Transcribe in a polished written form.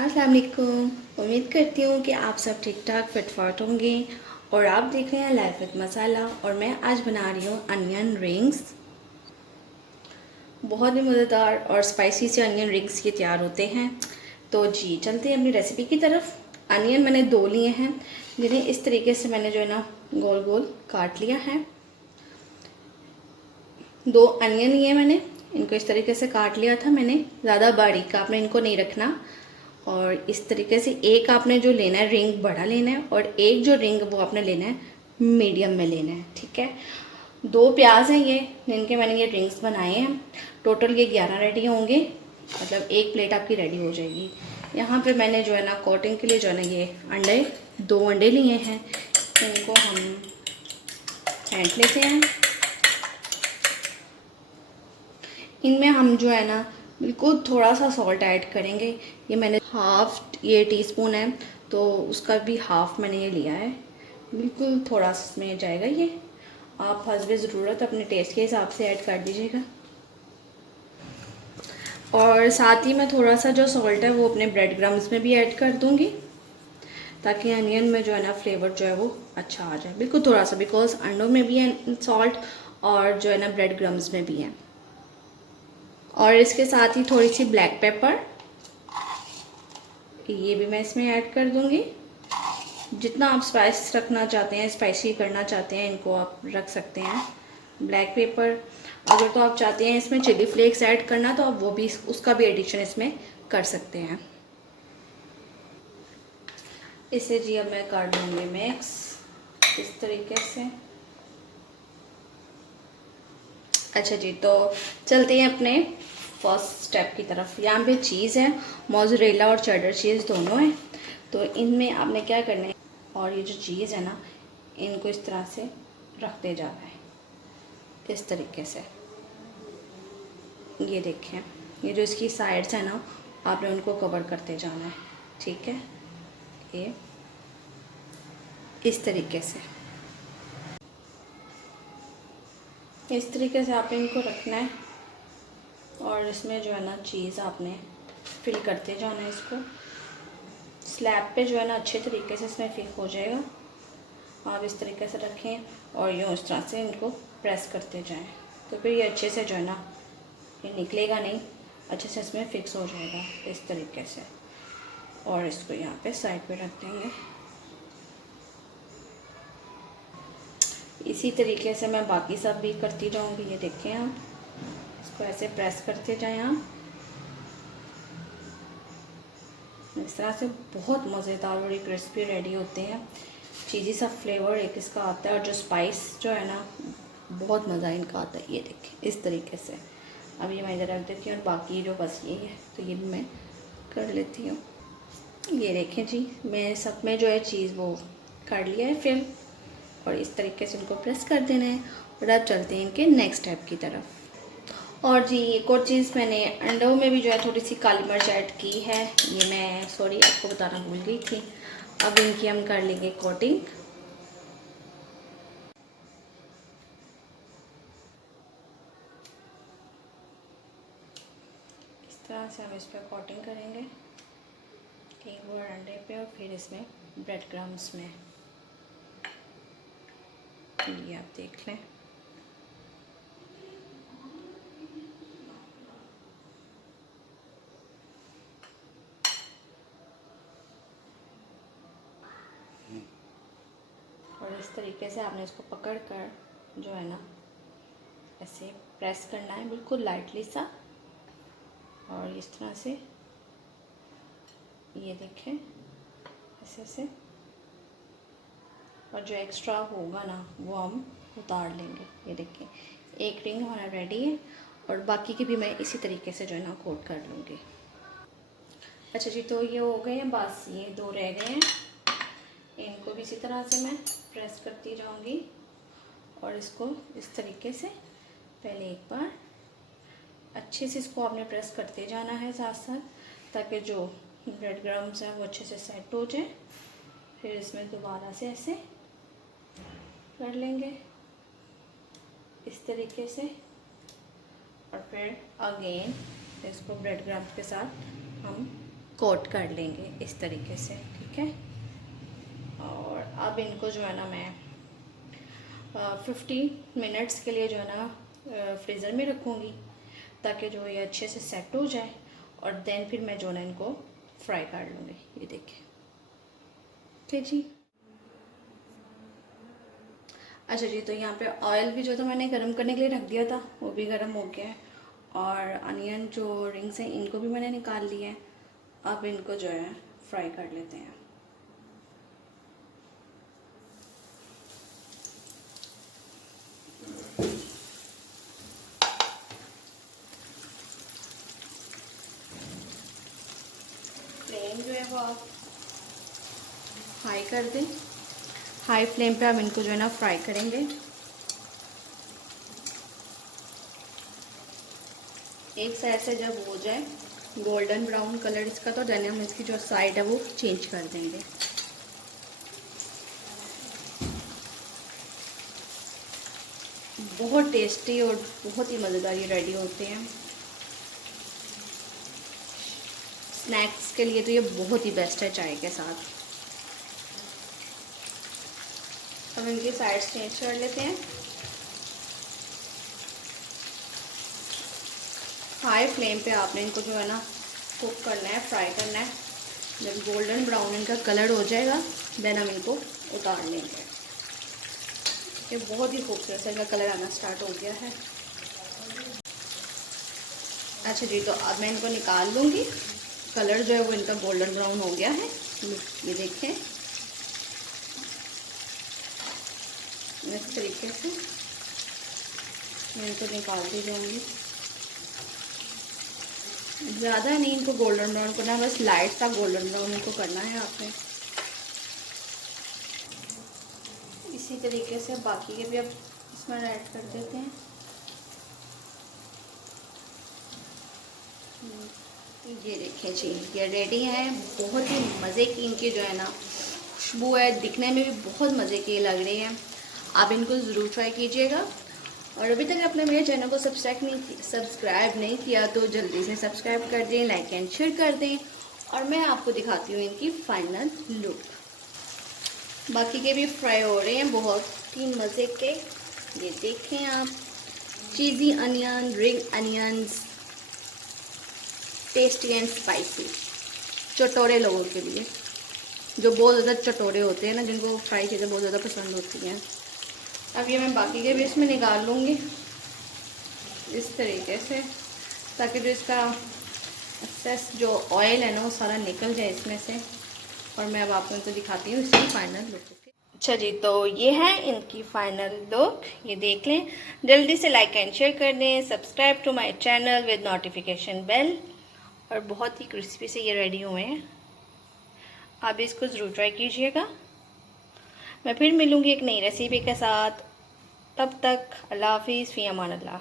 अस्सलाम वालेकुम। उम्मीद करती हूँ कि आप सब ठीक ठाक फिटफाट होंगे और आप देख रहे हैं लाइफ विद मसाला। और मैं आज बना रही हूँ अनियन रिंग्स। बहुत ही मज़ेदार और स्पाइसी से अनियन रिंग्स ये तैयार होते हैं। तो जी चलते हैं अपनी रेसिपी की तरफ। अनियन मैंने 2 लिए हैं, जिन्हें इस तरीके से मैंने जो है ना गोल गोल काट लिया है। 2 अनियन लिए मैंने, इनको इस तरीके से काट लिया था मैंने। ज़्यादा बारीक आपने इनको नहीं रखना। और इस तरीके से एक आपने जो लेना है रिंग बड़ा लेना है, और एक जो रिंग वो आपने लेना है मीडियम में लेना है, ठीक है। 2 प्याज हैं ये, जिनके मैंने ये रिंग्स बनाए हैं। टोटल ये 11 रेडी होंगे, मतलब एक प्लेट आपकी रेडी हो जाएगी। यहाँ पे मैंने जो है ना कोटिंग के लिए जो है ना ये अंडे 2 अंडे लिए हैं। इनको हम फेंट लेते हैं। इनमें हम जो है ना बिल्कुल थोड़ा सा सॉल्ट ऐड करेंगे। ये मैंने हाफ ये टीस्पून है, तो उसका भी हाफ मैंने ये लिया है। बिल्कुल थोड़ा सा इसमें जाएगा ये, आप हस्बे ज़रूरत अपने टेस्ट के हिसाब से ऐड कर दीजिएगा। और साथ ही मैं थोड़ा सा जो सॉल्ट है वो अपने ब्रेड क्रम्स में भी ऐड कर दूँगी, ताकि अनियन में जो है ना फ्लेवर जो है वो अच्छा आ जाए। बिल्कुल थोड़ा सा, बिकॉज अंडों में भी है सॉल्ट और जो है ना ब्रेड क्रम्स में भी है। और इसके साथ ही थोड़ी सी ब्लैक पेपर, ये भी मैं इसमें ऐड कर दूंगी। जितना आप स्पाइस रखना चाहते हैं, स्पाइसी करना चाहते हैं, इनको आप रख सकते हैं। ब्लैक पेपर, अगर तो आप चाहते हैं इसमें चिली फ्लेक्स ऐड करना, तो आप वो भी उसका भी एडिशन इसमें कर सकते हैं। इसे जी अब मैं कर दूँगी मिक्स इस तरीके से। अच्छा जी, तो चलते हैं अपने फर्स्ट स्टेप की तरफ। यहाँ पे चीज़ है, मोज़रेला और चेडर चीज़ दोनों है। तो इनमें आपने क्या करना है, और ये जो चीज़ है ना, इनको इस तरह से रखते जाना है, इस तरीके से। ये देखें, ये जो इसकी साइड्स है ना, आपने उनको कवर करते जाना है, ठीक है। ये इस तरीके से, इस तरीके से आपने इनको रखना है। और इसमें जो है ना चीज़ आपने फिल करते जाना है। इसको स्लैब पे जो है ना अच्छे तरीके से इसमें फिल हो जाएगा। आप इस तरीके से रखें और यूँ इस तरह से इनको प्रेस करते जाएं, तो फिर ये अच्छे से जो है ना ये निकलेगा नहीं, अच्छे से इसमें फिक्स हो जाएगा इस तरीके से। और इसको यहाँ पे साइड पे रख देंगे। इसी तरीके से मैं बाकी सब भी करती जाऊँगी। ये देखें आप, इसको ऐसे प्रेस करते जाएं आप इस तरह से। बहुत मज़ेदार और क्रिस्पी रेडी होते हैं। चीज़ी सा फ्लेवर एक इसका आता है, और जो स्पाइस जो है ना बहुत मज़ा इनका आता है। ये देखें इस तरीके से। अब ये मैं इधर रख देती हूँ, और बाकी जो बस यही है तो ये भी मैं कर लेती हूँ। ये देखें जी, मैं सब में जो है चीज़ वो कर लिया है फिल, और इस तरीके से उनको प्रेस कर देना है। और अब चलते हैं इनके नेक्स्ट स्टेप की तरफ। और जी एक और चीज़, मैंने अंडों में भी जो है थोड़ी सी काली मिर्च ऐड की है। ये मैं सॉरी आपको बताना भूल गई थी। अब इनकी हम कर लेंगे कोटिंग। इस तरह से हम इस पर कोटिंग करेंगे, एक बार अंडे पे और फिर इसमें ब्रेड क्रम्स में। ये आप देख लें। और इस तरीके से आपने इसको पकड़ कर जो है ना ऐसे प्रेस करना है, बिल्कुल लाइटली सा। और इस तरह से ये देखें ऐसे से। और जो एक्स्ट्रा होगा ना वो हम उतार लेंगे। ये देखें एक रिंग हमारा रेडी है, और बाकी की भी मैं इसी तरीके से जो है ना कोट कर लूँगी। अच्छा जी, तो ये हो गए हैं, बस ये 2 रह गए हैं। इनको भी इसी तरह से मैं प्रेस करती जाऊँगी, और इसको इस तरीके से पहले एक बार अच्छे से इसको आपने प्रेस करते जाना है साथ साथ, ताकि जो ब्रेड क्रम्स हैं वो अच्छे से सेट हो जाए। फिर इसमें दोबारा से ऐसे कर लेंगे इस तरीके से, और फिर अगेन इसको ब्रेड क्रम्स के साथ हम कोट कर लेंगे इस तरीके से, ठीक है। और अब इनको जो है ना मैं 50 मिनट्स के लिए जो है ना फ्रीज़र में रखूँगी, ताकि जो ये अच्छे से सेट हो जाए, और देन फिर मैं जो है ना इनको फ्राई कर लूँगी। ये देखिए, ठीक जी। अच्छा जी, तो यहाँ पे ऑयल भी जो था मैंने गरम करने के लिए रख दिया था, वो भी गरम हो गया है। और अनियन जो रिंग्स हैं इनको भी मैंने निकाल लिया है। अब इनको जो है फ्राई कर लेते हैं। फ्लेम जो है वो आप हाई कर दें। हाई फ्लेम पे आप इनको जो है ना फ्राई करेंगे। एक साइड से जब हो जाए गोल्डन ब्राउन कलर इसका, तो देन हम इसकी जो साइड है वो चेंज कर देंगे। बहुत टेस्टी और बहुत ही मज़ेदार ये रेडी होते हैं। स्नैक्स के लिए तो ये बहुत ही बेस्ट है चाय के साथ। अब इनकी साइड्स चेंज कर लेते हैं। हाई फ्लेम पे आपने इनको जो है ना कुक करना है, फ्राई करना है। जब गोल्डन ब्राउन इनका कलर हो जाएगा देन हम इनको उतार लेंगे। ये बहुत ही खूबसूरत सा इनका कलर आना स्टार्ट हो गया है। अच्छा जी, तो अब मैं इनको निकाल लूँगी। कलर जो है वो इनका गोल्डन ब्राउन हो गया है, ये देखें। इस तरीके से मैं इनको निकालती जाऊँगी। ज़्यादा नहीं इनको गोल्डन ब्राउन करना है, बस लाइट सा गोल्डन ब्राउन इनको करना है आपने। इसी तरीके से बाकी के भी अब इसमें ऐड कर देते हैं। ये देखें जी, ये रेडी है। बहुत ही मज़े की इनकी जो है ना खुशबू है, दिखने में भी बहुत मज़े की लग रही हैं। आप इनको ज़रूर ट्राई कीजिएगा। और अभी तक आपने मेरे चैनल को सब्सक्राइब नहीं किया तो जल्दी से सब्सक्राइब कर दें, लाइक एंड शेयर कर दें। और मैं आपको दिखाती हूँ इनकी फाइनल लुक। बाकी के भी फ्राई हो रहे हैं बहुत ही मज़े के। ये देखें आप, cheesy onion, ring onions, tasty and spicy, चटोरे लोगों के लिए जो बहुत ज़्यादा चटोरे होते हैं ना, जिनको फ्राई चीज़ें बहुत ज़्यादा पसंद होती हैं। अब ये मैं बाकी के भी इसमें निकाल लूँगी इस तरीके से, ताकि जो इसका एक्सेस जो ऑयल है ना वो सारा निकल जाए इसमें से। और मैं अब आपको इनको दिखाती हूँ इसकी फाइनल लुक। अच्छा जी, तो ये है इनकी फाइनल लुक। ये देख लें। जल्दी से लाइक एंड शेयर कर दें, subscribe to my channel with notification bell. और बहुत ही क्रिस्पी से ये रेडी हुए हैं। आप इसको ज़रूर ट्राई कीजिएगा। मैं फिर मिलूँगी एक नई रेसिपी के साथ। तब तक अल्लाह हाफिज़, फ़ी अमान अल्लाह।